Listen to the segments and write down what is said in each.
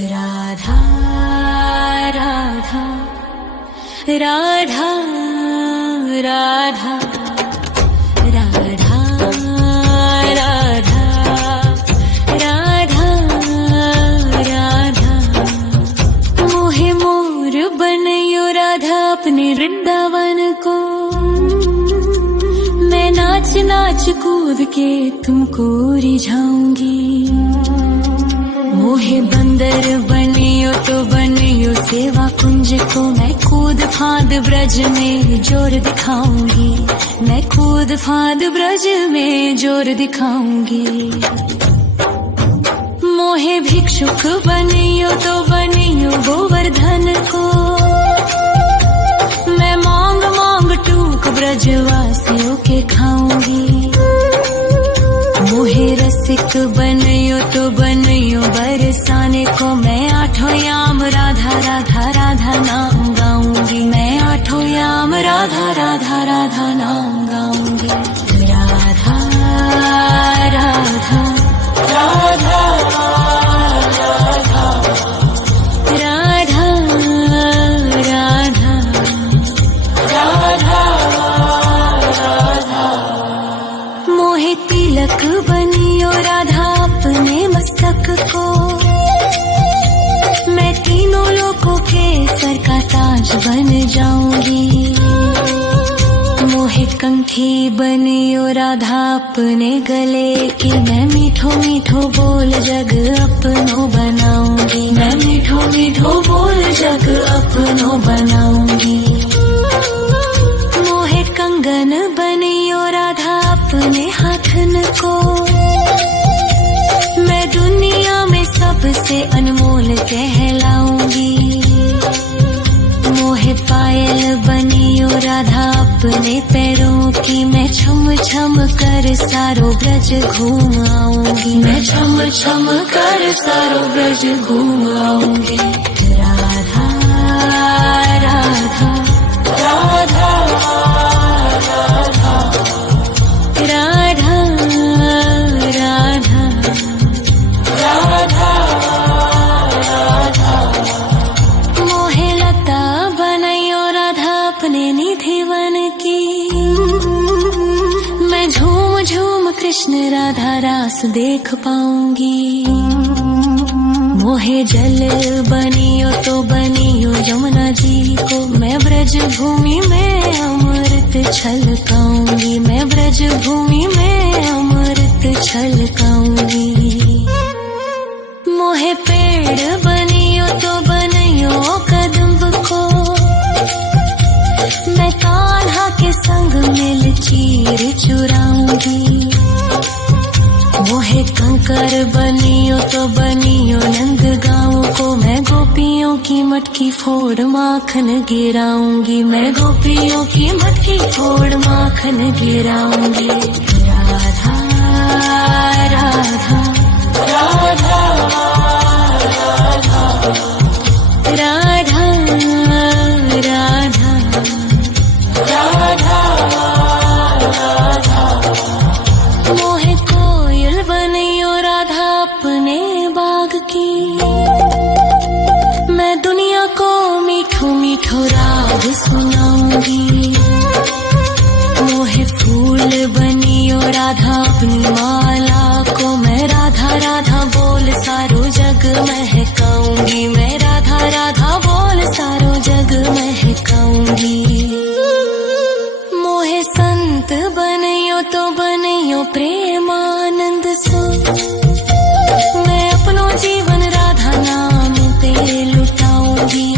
राधा राधा राधा राधा राधा राधा राधा राधा मोहे मोर बनयो राधा अपने वृंदावन को। मैं नाच नाच कूद के तुमको रिझाऊंगी। मोहे बंदर बनियो तो बनियो सेवा कुंज को। मैं कूद फांद ब्रज में जोर दिखाऊंगी। मैं कूद फांद ब्रज में जोर दिखाऊंगी। मोहे भिक्षुक बनियो तो बनियो गोवर्धन को। मैं मांग मांग टूक ब्रजवासियों के खाऊंगी। मोहे रसिक बनियो तो बनियो बरसाने को। मैं आठों याम राधा राधा राधा नाम गाऊंगी। मैं आठों याम राधा राधा राधा नाम गाऊंगी। राधा राधा राधा राधा राधा राधा राधा। मोहे तिलक बनियो राधा अपने मस्तक को। मैं तीनों लोगों के सर का ताज बन जाऊंगी। मोहे कंठी बनियो राधा अपने गले की। मैं मीठो मीठो बोल जग अपनो बनाऊंगी। मैं मीठो मीठो बोल जग अपनो बनाऊंगी। मोहे कंगन बनियो राधा अपने हाथन को। मैं दुनिया में सबसे अनमोल कहलाऊंगी। मोहे पायल बनियो राधा अपने पैरों की। मैं छम छम कर सारो ब्रज घूम आऊंगी। मैं छम छम कर सारो ब्रज घूम आऊंगी। राधा राधा राधा राधा राधा राधा राधा। मोहे लता बनयो राधा अपने निधि वन की। मैं झूम झूम कृष्ण राधा रास देख पाऊंगी। मोहे जल बनियो तो बनियो यमुना जी को। मैं ब्रज भूमि में अमृत छलकाऊंगी। मैं ब्रज भूमि में अमृत छलकाऊंगी। मोहे पेड़ बनियो तो बनियो कदम्ब को। मैं कान्हा के संग मिल चीर चुराऊंगी। मोहे कंकर बनियो तो बनियो नंद गाँव को। मैं गोपियों की मटकी फोड़ माखन गिराऊंगी। मैं गोपियों की मटकी फोड़ माखन गिराऊंगी। राधा राधा राधा राधा राधा राधा। मोहे कोयल बनियो राधा अपने बाग की। मैं दुनिया को मीठो मीठो राग सुनाऊंगी। मोहे फूल बनियो राधा अपनी माला को। मैं राधा राधा बोल सारो जग महकाऊंगी। मैं राधा राधा बोल सारो जग महकाऊंगी। मोहे संत बनियो तो बनियो प्रेमानंद सो। मैं अपनो जीवन राधा नाम पे लुटाऊंगी।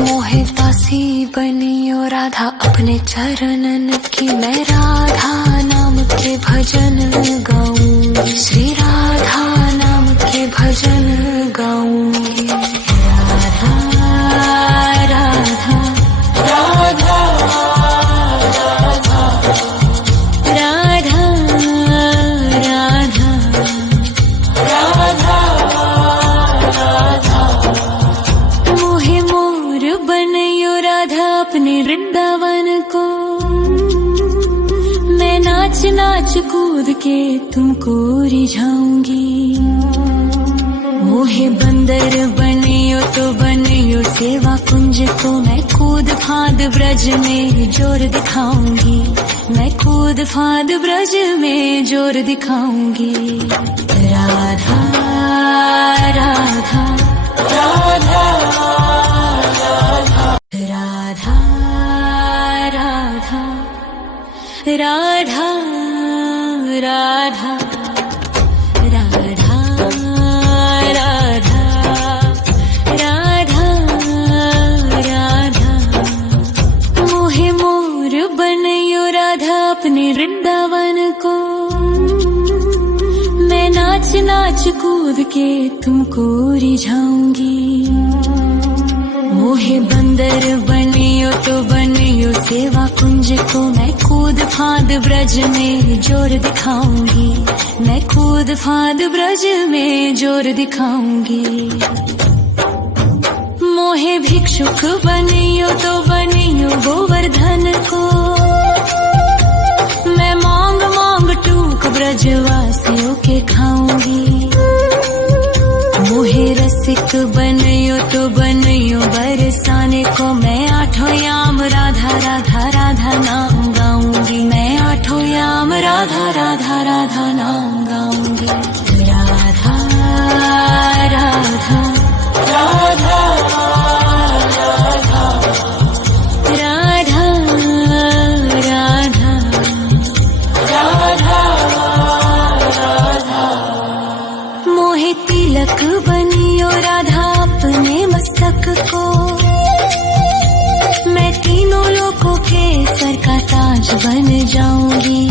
मोहे दासी बनियो राधा अपने चरणन की। मैं राधा नाम के भजन गाऊंगी। श्री राधा नाम के भजन गाऊंगी। राधा राधा राधा राधा राधा राधा। मोहे मोर बनयो राधा अपने वृंदावन को। मैं नाच नाच कूद के तुमको रिझाऊंगी। मोहे बंदर बनियो तो बनियो सेवा कुंज को, मैं कूद फांद ब्रज में जोर दिखाऊंगी, मैं कूद फांद ब्रज में जोर दिखाऊंगी। राधा राधा राधा राधा राधा राधा राधा राधा राधा राधा राधा। मोहे मोर बनयो राधा अपने वृंदावन को, मैं नाच नाच कूद के तुमको रिझाऊंगी। मोहे बंदर बनियो तो बनियो सेवा कुंज को, मैं कूद फांद ब्रज में जोर दिखाऊंगी, मैं कूद फांद ब्रज में जोर दिखाऊंगी। मोहे भिक्षुक बनियो तो बनियो गोवर्धन को, मैं मांग मांग टूक ब्रजवासियों के खाऊंगी। मोहे रसिक बनियो तो बनियो बरसाने को, मैं आठों याम राधा राधा राधा नाम गाऊंगी, मैं आठों याम राधा राधा राधा नाम गाऊंगी। राधा राधा राधा राधा राधा राधा राधा। मोहे तिलक बनियो राधा अपने मस्तक को, मैं तीनों लोकों के सर का ताज बन जाऊंगी।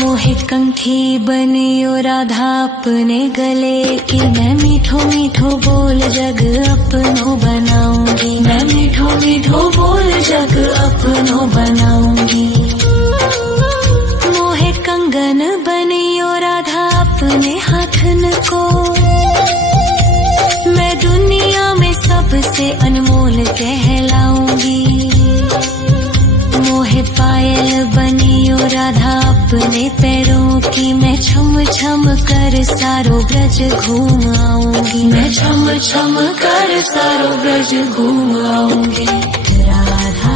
मोहे कंठी बनियो राधा अपने गले की, मैं मीठो मीठो बोल जग अपनो बनाऊंगी, मैं मीठो मीठो बोल जग अपनो बनाऊंगी। मोहे कंगन बनियो राधा अपने हाथन को, मैं दुनिया में सबसे अनमोल कहलाऊंगी। मोहे पायल बनियो राधा अपने पैरों की, मैं छम छम कर सारो ब्रज घूम आऊंगी, मैं छम छम कर सारो ब्रज घूम आऊंगी। राधा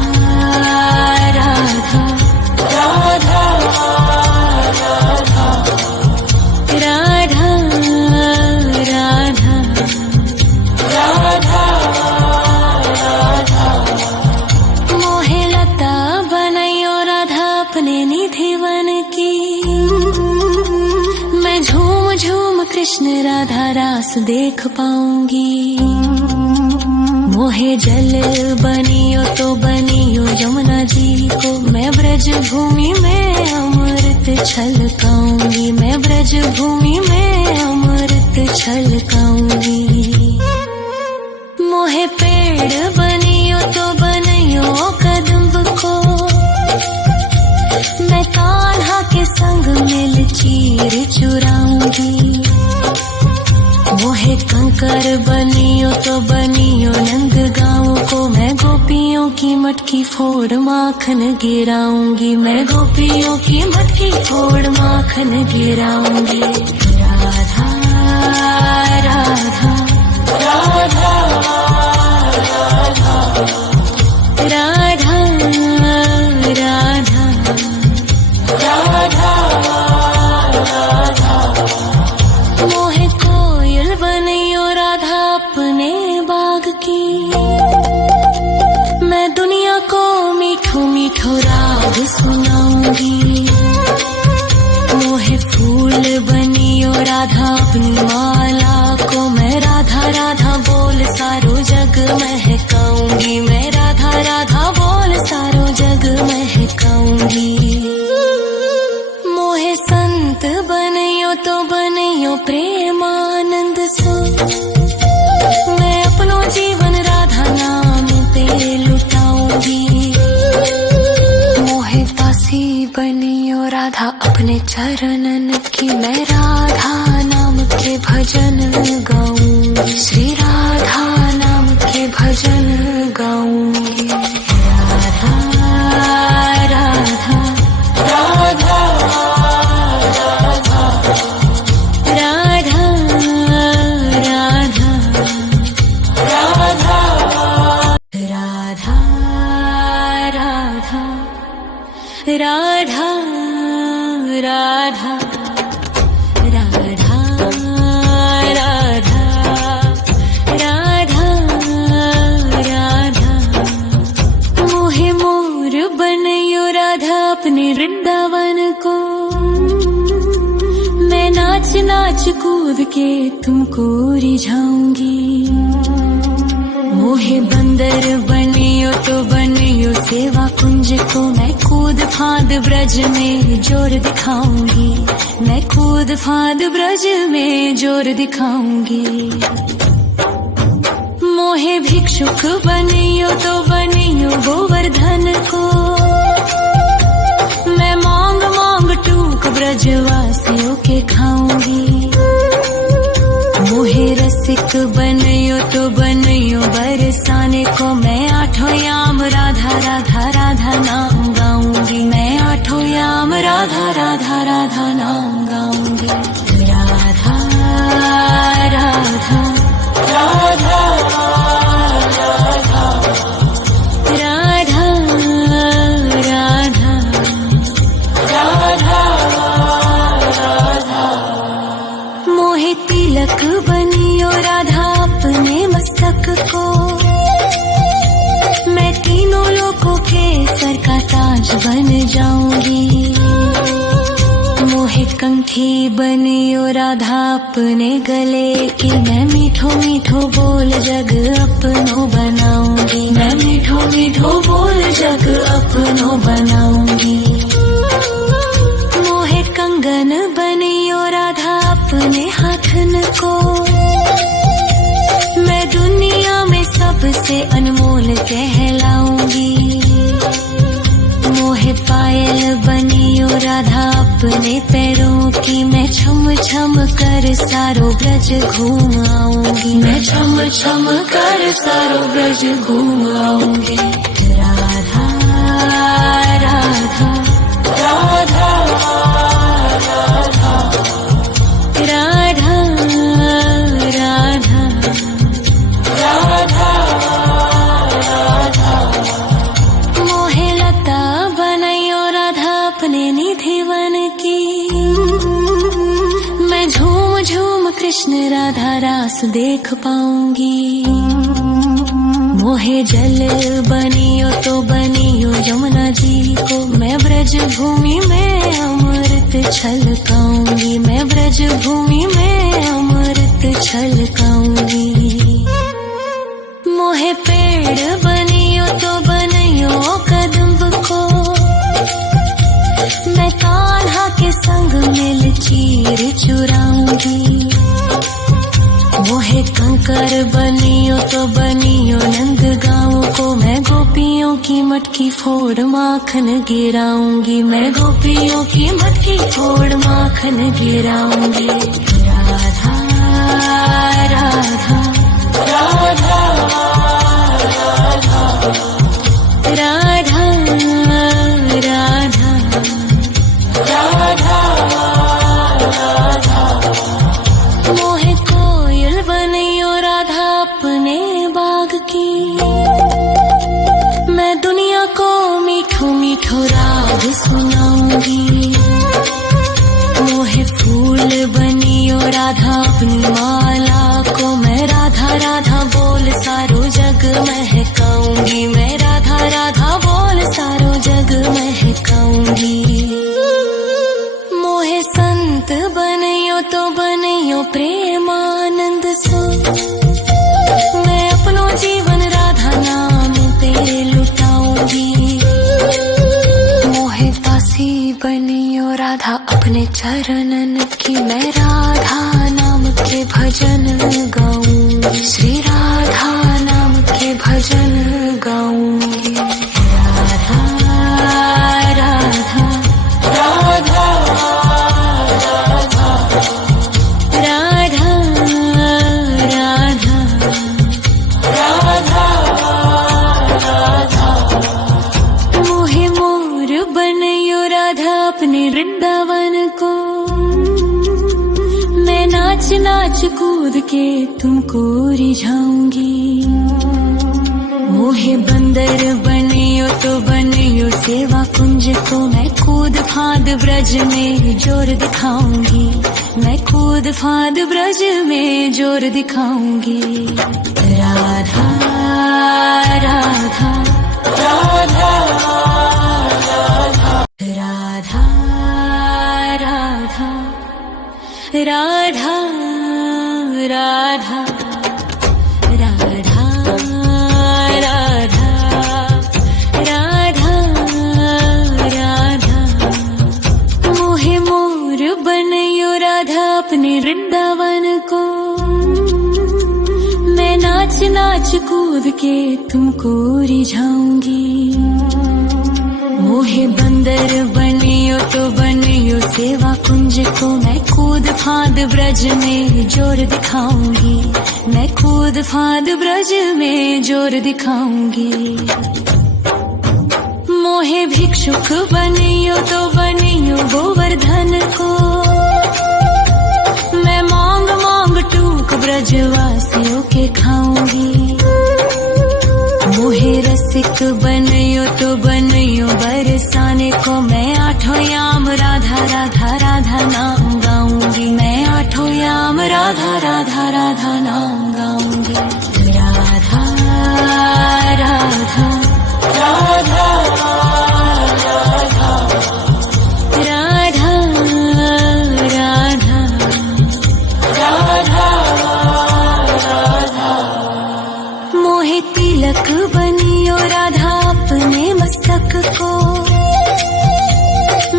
राधा राधा राधा राधा राधा राधा। मोहे लता बनयो राधा अपने निधिवन की, मैं झूम झूम कृष्ण राधा रास देख पाऊंगी। मोहे जल बनियो तो बनियो यमुना जी को, मैं ब्रज भूमि में अमृत छलकाऊंगी, मैं ब्रज भूमि में अमृत छलकाऊंगी। मोहे पेड़ बनियो तो बनियो कदम्ब को, मैं कान्हा के संग मिल चीर चुराऊंगी। मोहे कंकर बनियो तो बनियो नंद गाँव को, मैं गोपियों की मटकी फोड़ माखन गिराऊंगी, मैं गोपियों की मटकी फोड़ माखन गिराऊंगी। राधा राधा राधा राधा राधा राधा राधा। मोहे कोयल बनियो राधा अपने बाग की, मैं दुनिया को मीठो मीठो राग सुनाऊंगी। मोहे फूल बनियो राधा अपनी माला को, मैं राधा राधा बोल सारो जग महकाऊंगी, मैं राधा राधा बोल सारो जग महकाऊंगी। मोहे संत बनियो तो बनियो प्रेमानंद सो, मैं अपनो जीवन राधा नाम पे लुटाऊंगी। मोहे दासी बनियो राधा अपने चरणन की, मैं राधा नाम के भजन गाऊंगी, श्री राधा नाम के भजन गाऊंगी। राधा राधा राधा राधा राधा नाच कूद के तुमको रिझाऊंगी। मोहे बंदर बनियो तो बनियो सेवा कुंज को, मैं कूद फांद ब्रज में जोर दिखाऊंगी। मैं कूद फांद ब्रज में जोर दिखाऊंगी। मोहे भिक्षुक बनियो तो बनियो गोवर्धन को, मैं मांग मांग टूक ब्रजवासियों के खाऊंगी। मोहे रसिक बनियो तो बनियो बरसाने को, मैं आठों याम राधा राधा राधा नाम गाऊंगी। मैं आठों याम राधा राधा राधा नाम गाऊंगी। राधा राधा राधा तिलक बनियो राधा अपने मस्तक को, मैं तीनों लोगों के सर का ताज बन जाऊंगी। मोहे कंठी बनियो राधा अपने गले की, मैं मीठो मीठो बोल जग अपनो बनाऊंगी। मैं मीठो मीठो बोल जग अपनो बनाऊंगी। मोहे कंगन बनियो राधा अपने हाथन को, मैं दुनिया में सबसे अनमोल कहलाऊंगी। मोहे पायल बनियो राधा अपने पैरों की, मैं छम छम कर सारो ब्रज घूम आऊंगी। मैं छम छम कर सारो ब्रज घूम आऊंगी। राधा राधा राधा राधा राधा राधा राधा। मोहे लता बनायो राधा अपने निधि वन की, मैं झूम झूम कृष्ण राधा रास देख पाऊंगी। मोहे जल बनियो तो बनियो यमुना जी को, मैं ब्रज भूमि में अमृत छलकाऊंगी। मैं ब्रज भूमि में अमृत छलकाऊंगी। मोहे पेड़ बनियो तो बनियो कदम्ब को, मैं कान्हा के संग मिल चीर चुराऊंगी। मोहे कंकर बनियो तो बनियो नंद गाँव को, मैं गोपियों की मटकी फोड़ माखन गिराऊंगी। मैं गोपियों की मटकी फोड़ माखन गिराऊंगी। राधा राधा राधा राधा राधा राधा राधा। मोहे कोयल बनियो राधा अपने बाग की, मैं दुनिया को मीठो मीठो राग सुनाऊंगी। मोहे फूल बनियो राधा अपनी माला को, मैं राधा राधा बोल सारो जग महकाऊंगी। मैं राधा राधा बोल सारो जग महकाऊंगी। मोहे संत बनियो तो बनियो प्रेमानंद सो, मैं अपनो जीवन राधा नाम पे लुटाऊंगी। मोहे दासी बनियो राधा अपने चरणन की, मैं राधा नाम के भजन गाऊंगी। श्री राधा नाम के भजन गाऊंगी। राधा राधा राधा राधा राधा राधा राधा। मोहे मोर बनियो राधा अपने वृंदावन को, मैं नाच नाच कूद के तुमको रिझाऊंगी। मोहे बंदर बनियो तो बनियो सेवा कुंज को, मैं कूद फांद ब्रज में जोर दिखाऊंगी। मैं कूद फांद ब्रज में जोर दिखाऊंगी। राधा राधा राधा राधा राधा राधा राधा राधा राधा राधा राधा राधा मोहे मोर बनयो राधा अपने वृंदावन को मैं नाच नाच कूद के तुमको रिझाऊंगी मोहे बंदर बनियो तो बनियो सेवा कुंज को मैं कूद फांद ब्रज में जोर दिखाऊंगी मैं कूद फांद ब्रज में जोर दिखाऊंगी मोहे भिक्षुक बनियो तो बनियो गोवर्धन को मैं मांग मांग टूक ब्रजवासियों के खाऊंगी मोहे रसिक बनयो तो बनयो बरसाने को मैं आठों याम राधा राधा राधा नाम गाऊंगी मैं आठों याम राधा राधा राधा नाम गाऊंगी राधा राधा राधा राधा राधा राधा राधा राधा मोहे तिलक बनियो राधा अपने मस्तक को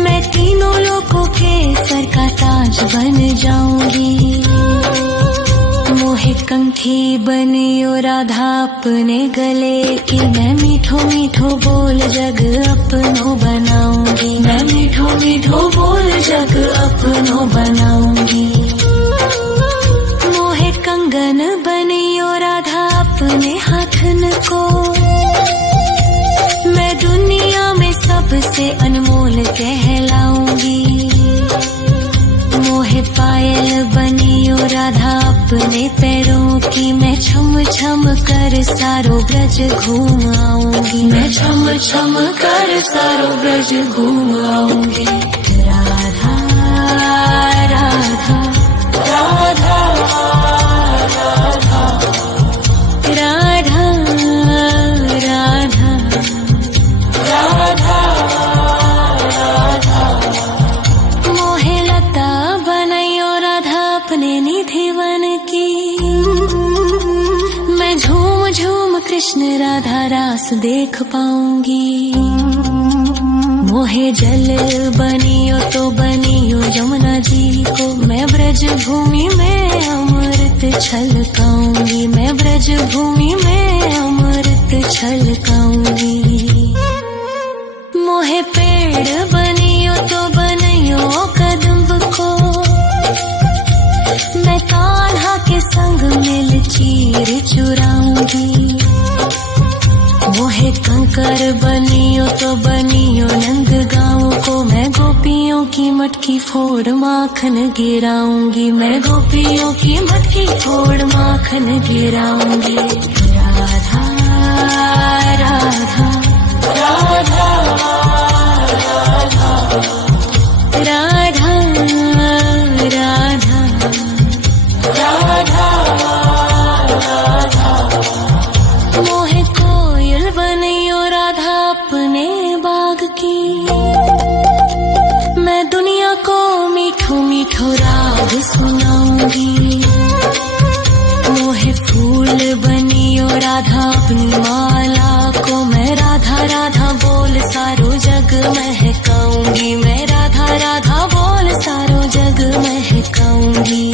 मैं तीनों लोगों के सर का ताज बन जाऊंगी मोहे कंठी बनियो राधा अपने गले की मैं मीठो मीठो बोल जग अपनो बनाऊंगी मैं मीठो मीठो बोल जग अपनो बनाऊंगी मोहे कंगन बनियो राधा अपने हाथन को मैं दुनिया में सबसे अनमोल कहलाऊंगी मोहे पायल बनियो राधा अपने पैरों की मैं छम छम कर सारो ब्रज घूम आऊंगी मैं छम छम कर सारो ब्रज घूम आऊंगी राधा राधा राधा राधा राधा राधा राधा राधा मोहे लता बनयो राधा अपने निधि वन की मैं झूम झूम कृष्ण राधा रास देख पाऊंगी मोहे जल बनियो तो बनियो यमुना जी को मैं ब्रज भूमि में अमृत छलकाऊंगी मैं ब्रज भूमि में अमृत छलकाऊंगी मोहे पेड़ बनियो तो बनियो कदम्ब को मैं कान्हा के संग मिल चीर चुराऊंगी मोहे कंकर बनियो तो बनियो नंद गाँव को मैं गोपियों की मटकी फोड़ माखन गिराऊंगी मैं गोपियों की मटकी फोड़ माखन गिराऊंगी राधा राधा राधा राधा राधा राधा राधा मोहे कोयल बनियो राधा अपने बाग की मैं दुनिया को मीठो मीठो राग सुनाऊंगी मोहे फूल बनियो राधा अपनी माला को मैं राधा राधा बोल सारो जग महकाऊंगी मैं राधा राधा बोल सारो जग महकाऊंगी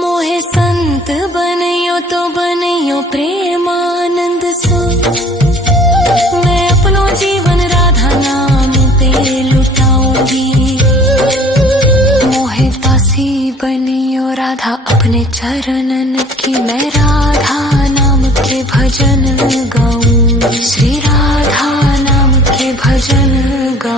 मोहे संत बनियो तो बनियो प्रेमानंद सो मैं अपनो जीवन राधा नाम पे लुटाऊंगी मोहे दासी बनियो राधा अपने चरणन की मैं राधा नाम के भजन गाऊंगी श्री राधा नाम के भजन गाऊंगी